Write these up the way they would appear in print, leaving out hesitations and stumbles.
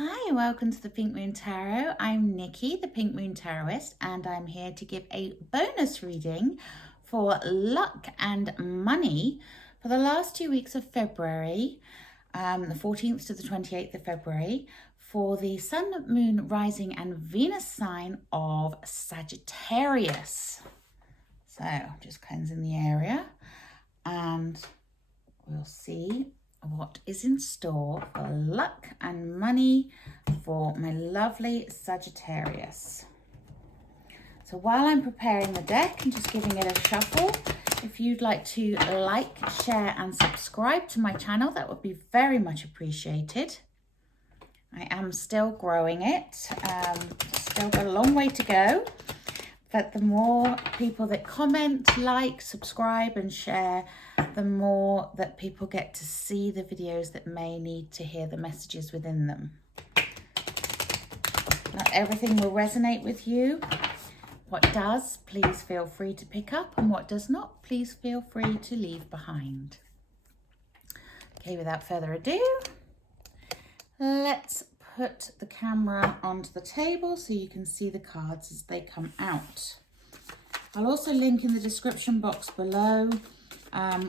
Hi, welcome to the Pink Moon Tarot. I'm Nikki, the Pink Moon Tarotist, and I'm here to give a bonus reading for luck and money for the last 2 weeks of February, the 14th to the 28th of February, for the Sun, Moon, Rising, and Venus sign of Sagittarius. So, just cleansing the area, and we'll see what is in store for luck and money for my lovely Sagittarius. So while I'm preparing the deck and just giving it a shuffle, if you'd like to like, share and subscribe to my channel, that would be very much appreciated. I am still growing it, still got a long way to go, but the more people that comment, like, subscribe and share, the more that people get to see the videos that may need to hear the messages within them. Not everything will resonate with you. What does, please feel free to pick up, and what does not, please feel free to leave behind. Okay, without further ado, let's put the camera onto the table so you can see the cards as they come out. I'll also link in the description box below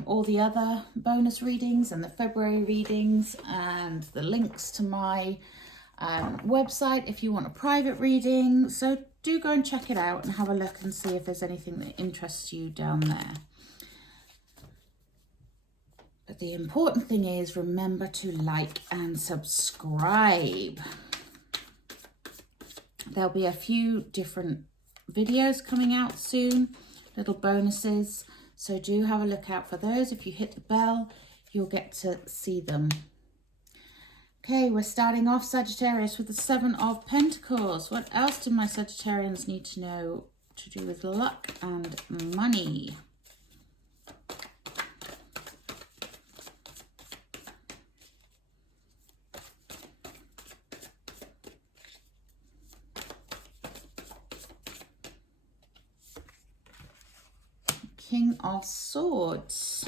all the other bonus readings and the February readings and the links to my website if you want a private reading. So do go and check it out and have a look and see if there's anything that interests you down there. But the important thing is, remember to like and subscribe. There'll be a few different videos coming out soon, little bonuses. So do have a look out for those. If you hit the bell, you'll get to see them. Okay, we're starting off Sagittarius with the Seven of Pentacles. What else do my Sagittarians need to know to do with luck and money? King of Swords.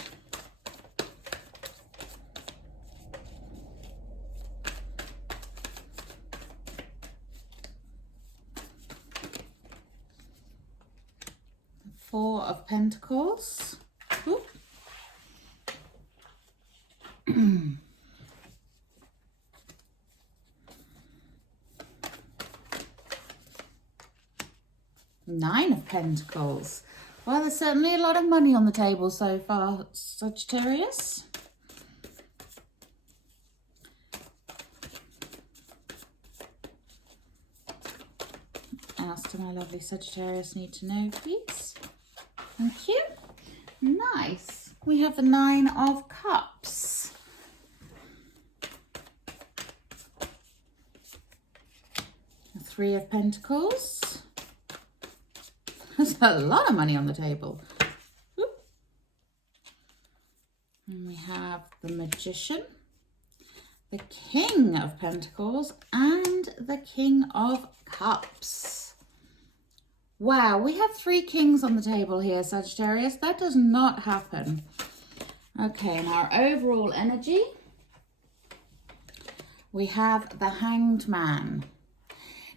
Four of Pentacles. Nine of Pentacles. Well, there's certainly a lot of money on the table so far, Sagittarius. What else do my lovely Sagittarius need to know, please? Thank you. Nice. We have the Nine of Cups. The Three of Pentacles. There's a lot of money on the table. And we have the Magician, the King of Pentacles, and the King of Cups. Wow, we have three kings on the table here, Sagittarius. That does not happen. Okay, and our overall energy, we have the Hanged Man.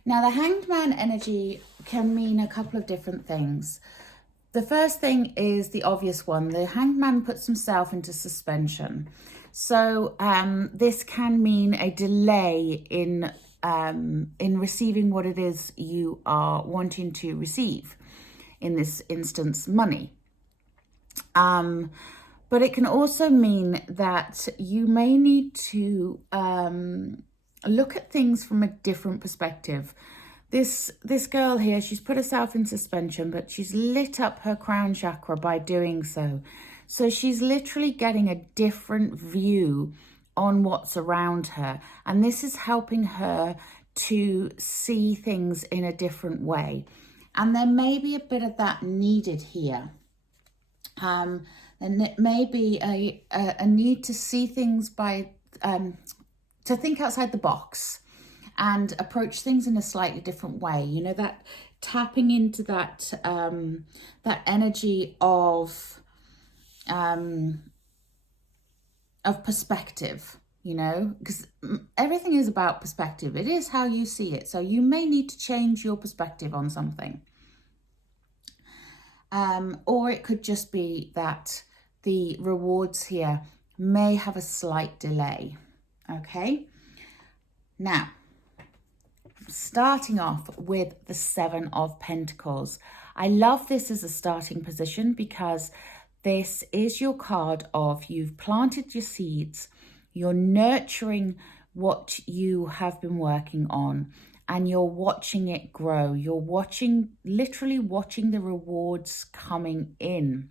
Now, the Hanged Man energy can mean a couple of different things. The first thing is the obvious one. The Hanged Man puts himself into suspension. So this can mean a delay in receiving what it is you are wanting to receive. In this instance, money. But it can also mean that you may need to look at things from a different perspective. This girl here, she's put herself in suspension, but she's lit up her crown chakra by doing so. So she's literally getting a different view on what's around her. And this is helping her to see things in a different way. And there may be a bit of that needed here. And it may be a need to see things by... to think outside the box and approach things in a slightly different way. You know, that tapping into that that energy of perspective. you know, because everything is about perspective. It is how you see it. So you may need to change your perspective on something. Or it could just be that the rewards here may have a slight delay. Okay. Now, starting off with the Seven of Pentacles. I love this as a starting position because this is your card of you've planted your seeds, you're nurturing what you have been working on, and you're watching it grow. You're watching, literally watching the rewards coming in.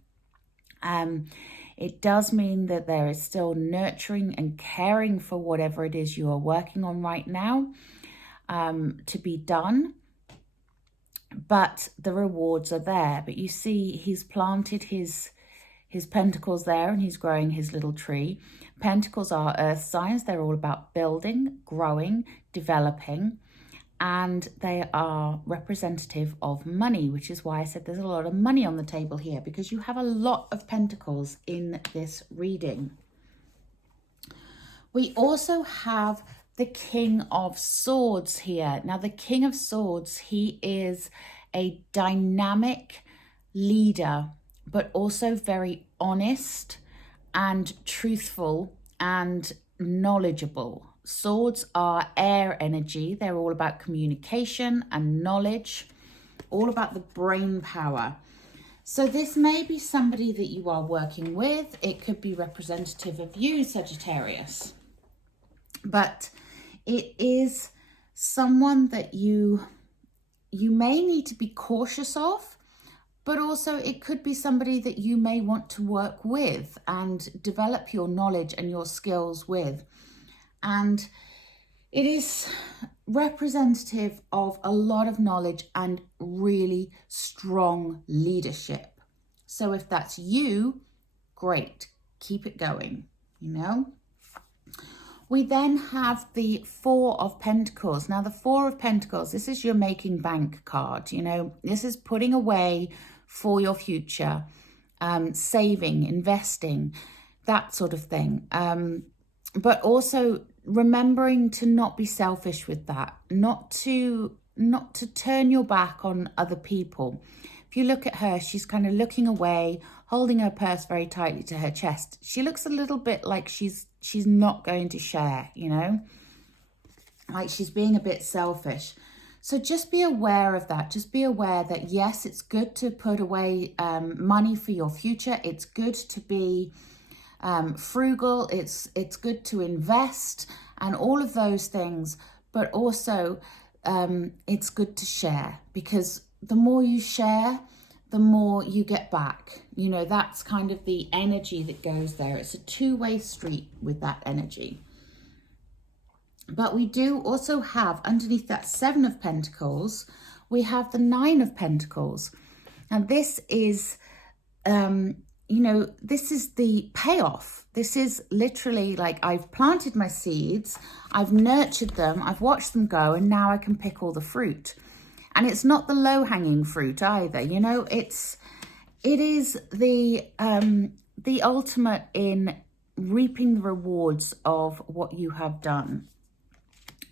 It does mean that there is still nurturing and caring for whatever it is you are working on right now to be done. But the rewards are there. But you see, he's planted his pentacles there and he's growing his little tree. Pentacles are earth signs. They're all about building, growing, developing. And they are representative of money, which is why I said there's a lot of money on the table here, because you have a lot of pentacles in this reading. We also have the King of Swords here. Now, the King of Swords, he is a dynamic leader, but also very honest and truthful and knowledgeable. Swords are air energy. They're all about communication and knowledge, all about the brain power. So this may be somebody that you are working with. It could be representative of you, Sagittarius. But it is someone that you may need to be cautious of, but also it could be somebody that you may want to work with and develop your knowledge and your skills with. And it is representative of a lot of knowledge and really strong leadership. So if that's you, great, keep it going, you know. We then have the Four of Pentacles. Now, the Four of Pentacles, this is your making bank card, you know. This is putting away for your future, saving, investing, that sort of thing. But also remembering to not be selfish with that, not to turn your back on other people. If you look at her, she's kind of looking away, holding her purse very tightly to her chest. She looks a little bit like she's not going to share, you know, like she's being a bit selfish. So just be aware of that. Just be aware that, yes, it's good to put away money for your future. It's good to be frugal. It's good to invest and all of those things. But also it's good to share, because the more you share, the more you get back. You know, that's kind of the energy that goes there. It's a two-way street with that energy. But we do also have, underneath that Seven of Pentacles, we have the Nine of Pentacles. And this is, you know, this is the payoff. This is literally like, I've planted my seeds, I've nurtured them, I've watched them go, and now I can pick all the fruit. And it's not the low-hanging fruit either, you know, it is the ultimate in reaping the rewards of what you have done.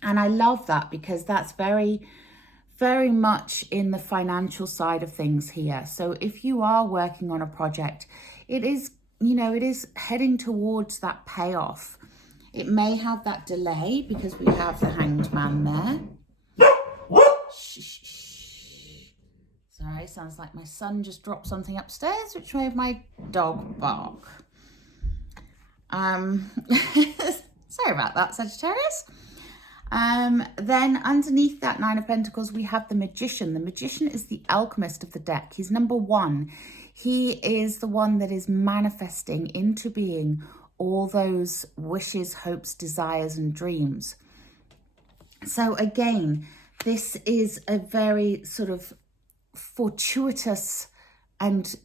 And I love that, because that's very, very much in the financial side of things here. So if you are working on a project, it is, you know, it is heading towards that payoff. It may have that delay because we have the Hanged Man there. Sorry, sounds like my son just dropped something upstairs, which made my dog bark. Sorry about that, Sagittarius. Then underneath that Nine of Pentacles, we have the Magician. The Magician is the alchemist of the deck. He's number one. He is the one that is manifesting into being all those wishes, hopes, desires, and dreams. So again, this is a very sort of fortuitous and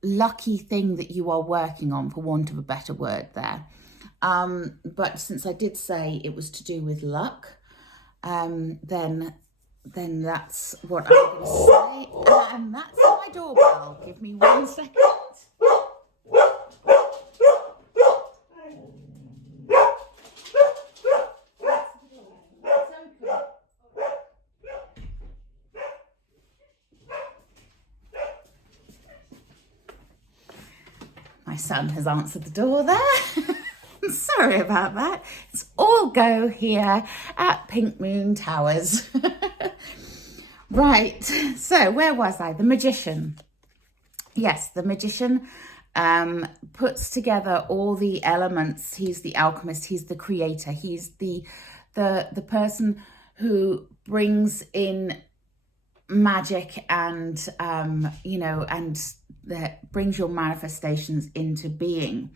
lucky thing that you are working on, for want of a better word there. But since I did say it was to do with luck, then that's what I'm going to say. And that's my doorbell. Give me 1 second. son has answered the door there. Sorry about that. It's all go here at Pink Moon Towers. Right, so where was I? The Magician. Yes, the Magician puts together all the elements. He's the alchemist, he's the creator, he's the person who brings in magic and that brings your manifestations into being.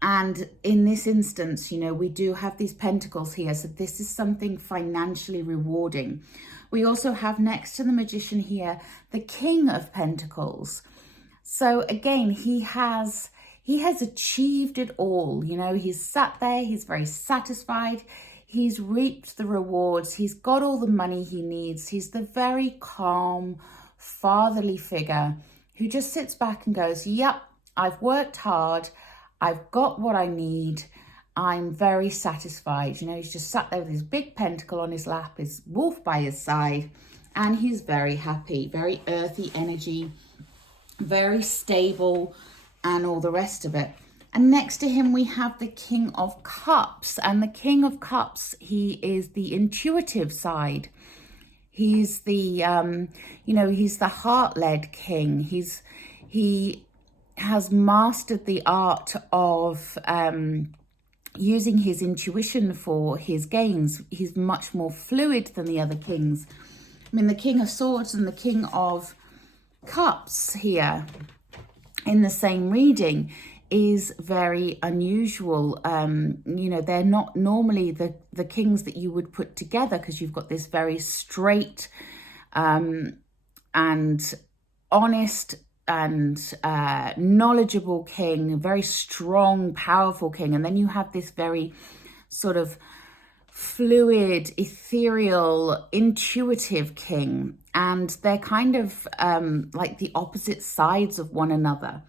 And in this instance, we do have these pentacles here, so this is something financially rewarding. We also have next to the Magician here the King of Pentacles. So again, he has achieved it all. He's sat there, he's very satisfied, he's reaped the rewards, he's got all the money he needs. He's the very calm, fatherly figure who just sits back and goes, yep, I've worked hard, I've got what I need, I'm very satisfied. He's just sat there with his big pentacle on his lap, his wolf by his side, and he's very happy, very earthy energy, very stable, and all the rest of it. And next to him, we have the King of Cups. And the King of Cups, he is the intuitive side. He's the, he's the heart-led king. He has mastered the art of using his intuition for his gains. He's much more fluid than the other kings. The King of Swords and the King of Cups here in the same reading is very unusual. They're not normally the kings that you would put together, because you've got this very straight and honest and knowledgeable king, very strong, powerful king, and then you have this very sort of fluid, ethereal, intuitive king, and they're kind of like the opposite sides of one another.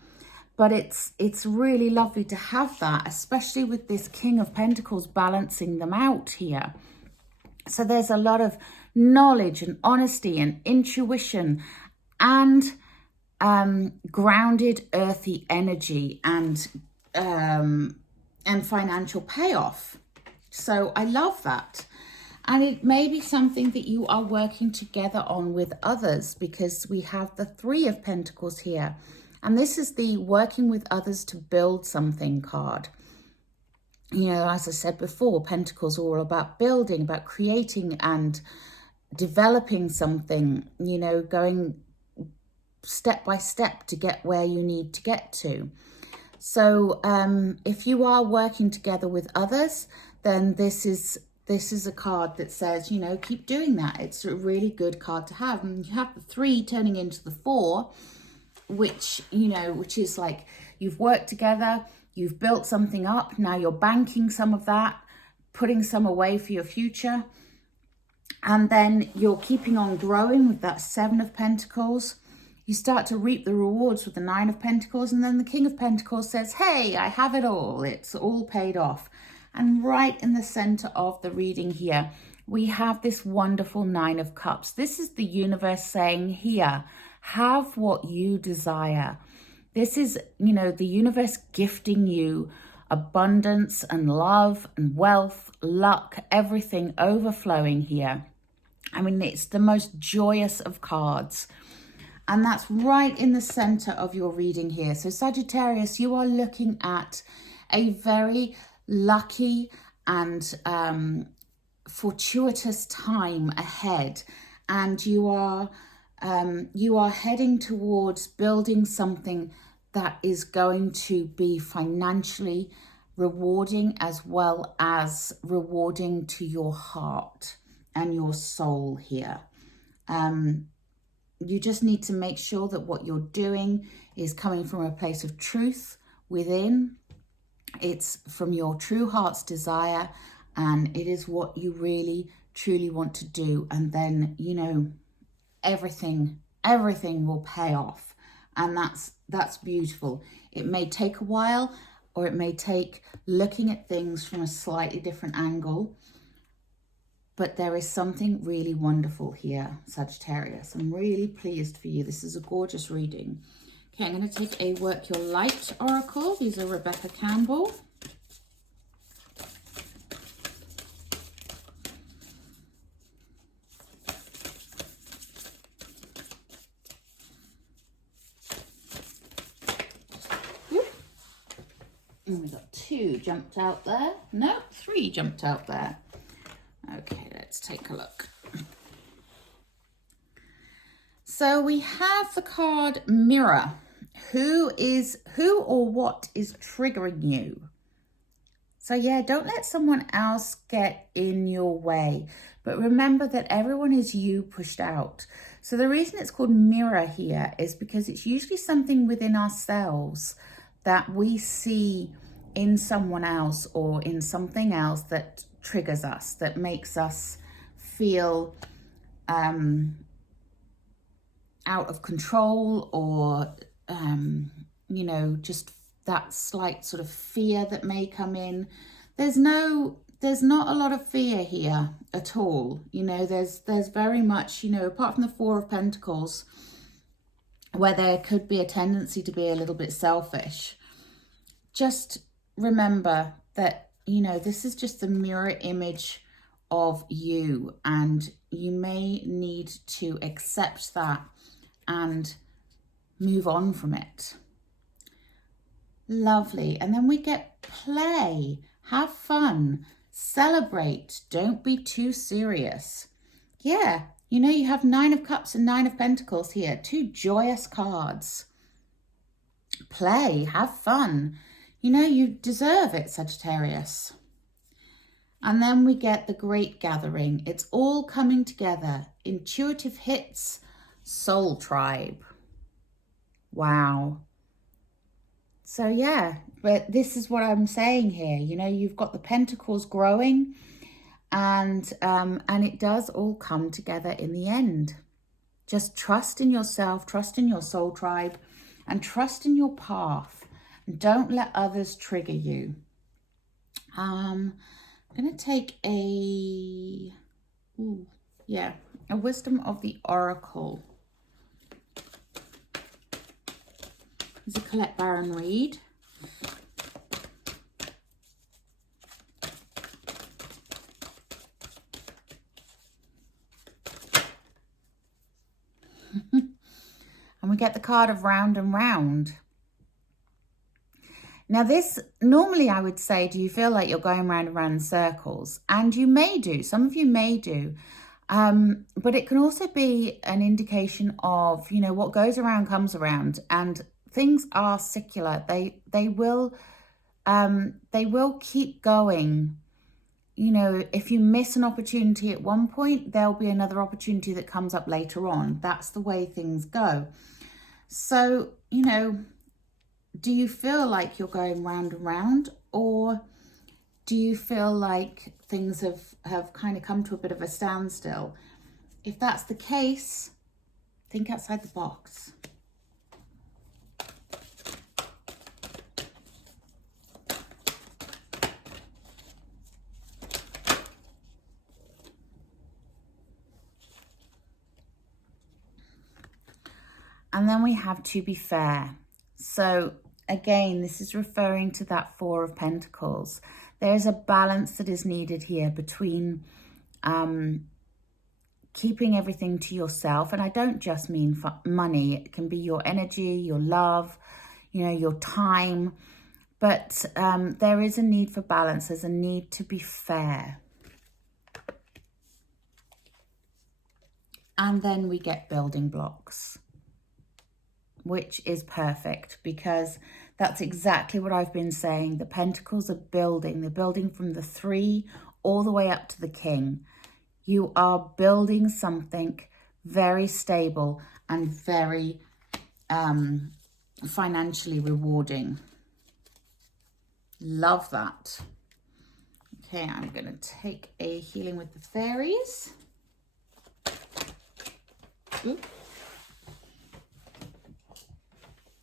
But it's really lovely to have that, especially with this King of Pentacles balancing them out here. So there's a lot of knowledge and honesty and intuition and grounded earthy energy and financial payoff. So I love that. And it may be something that you are working together on with others, because we have the Three of Pentacles here. And this is the working with others to build something card. As I said before, Pentacles are all about building, about creating and developing something, going step by step to get where you need to get to. So if you are working together with others, then this is a card that says, keep doing that. It's a really good card to have. And you have the 3 turning into the 4, which is like you've worked together, you've built something up, now you're banking some of that, putting some away for your future, and then you're keeping on growing with that 7 of Pentacles. You start to reap the rewards with the 9 of Pentacles, and then the King of Pentacles says, hey, I have it all, it's all paid off. And right in the center of the reading here, we have this wonderful 9 of Cups. This is the universe saying, here, have what you desire. This is, the universe gifting you abundance and love and wealth, luck, everything overflowing here. It's the most joyous of cards. And that's right in the center of your reading here. So Sagittarius, you are looking at a very lucky and fortuitous time ahead. And you are heading towards building something that is going to be financially rewarding, as well as rewarding to your heart and your soul here. You just need to make sure that what you're doing is coming from a place of truth within. It's from your true heart's desire, and it is what you really, truly want to do. And then, everything will pay off. And that's beautiful. It may take a while, or it may take looking at things from a slightly different angle. But there is something really wonderful here, Sagittarius. I'm really pleased for you. This is a gorgeous reading. Okay, I'm going to take a Work Your Light Oracle. These are Rebecca Campbell. And we got 2 jumped out there. No, 3 jumped out there. Okay, let's take a look. So we have the card Mirror. Who or what is triggering you? So yeah, don't let someone else get in your way. But remember that everyone is you pushed out. So the reason it's called mirror here is because it's usually something within ourselves that we see in someone else or in something else that triggers us, that makes us feel out of control, or you know, just that slight sort of fear that may come in. There's not a lot of fear here at all. You know, there's very much, you know, apart from the 4 of Pentacles, where there could be a tendency to be a little bit selfish. Just remember that, you know, this is just the mirror image of you, and you may need to accept that and move on from it. Lovely. And then we get play, have fun, celebrate, don't be too serious. Yeah, you know, you have 9 of Cups and 9 of Pentacles here, 2 joyous cards. Play, have fun. You know, you deserve it, Sagittarius. And then we get the Great Gathering. It's all coming together. Intuitive hits, Soul Tribe. Wow. So yeah, but this is what I'm saying here. You know, you've got the Pentacles growing, and it does all come together in the end. Just trust in yourself, trust in your soul tribe, and trust in your path. Don't let others trigger you. I'm going to take a Wisdom of the Oracle. This is a Colette Baron read. And we get the card of Round and Round. Now this, normally I would say, do you feel like you're going round and round in circles? And you may do, some of you may do. But it can also be an indication of, you know, what goes around comes around, and things are circular. They will keep going. You know, if you miss an opportunity at one point, there'll be another opportunity that comes up later on. That's the way things go. So, you know, do you feel like you're going round and round, or do you feel like things have kind of come to a bit of a standstill? If that's the case, think outside the box. And then we have To Be Fair. So again, this is referring to that 4 of Pentacles. There's a balance that is needed here between keeping everything to yourself. And I don't just mean for money. It can be your energy, your love, you know, your time. But there is a need for balance. There's a need to be fair. And then we get Building Blocks, which is perfect, because that's exactly what I've been saying. The Pentacles are building. They're building from the 3 all the way up to the King. You are building something very stable and very financially rewarding. Love that. Okay, I'm going to take a Healing with the Fairies. Ooh.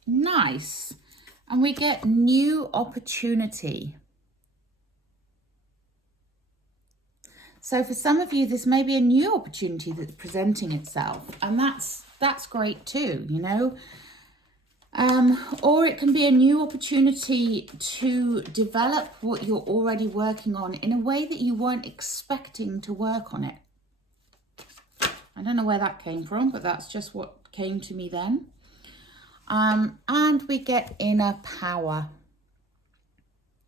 Nice. And we get New Opportunity. So for some of you, this may be a new opportunity that's presenting itself, and that's great too, you know. Or it can be a new opportunity to develop what you're already working on in a way that you weren't expecting to work on it. I don't know where that came from, but that's just what came to me then. And we get inner power.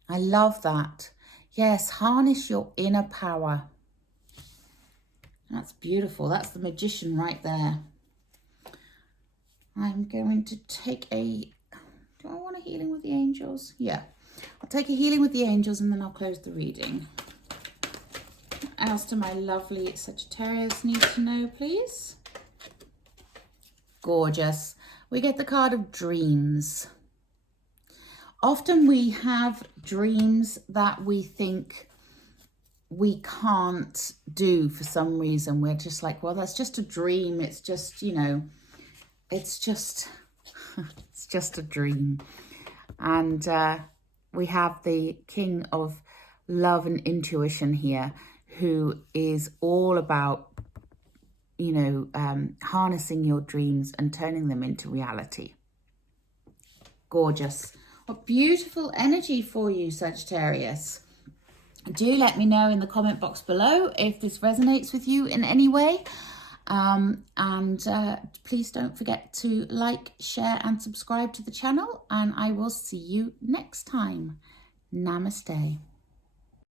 I love that. Yes, harness your inner power. That's beautiful. That's the magician right there. I'm going to take a... Do I want a healing with the angels? Yeah. I'll take a healing with the angels and then I'll close the reading. What else do my lovely Sagittarius need to know, please? Gorgeous. We get the card of dreams. Often we have dreams that we think we can't do for some reason. We're just like, well, that's just a dream. It's just, you know, it's just a dream. And we have the King of Love and Intuition here, who is all about, you know, harnessing your dreams and turning them into reality. Gorgeous. What beautiful energy for you, Sagittarius. Do let me know in the comment box below if this resonates with you in any way. Please don't forget to like, share and subscribe to the channel, and I will see you next time. Namaste.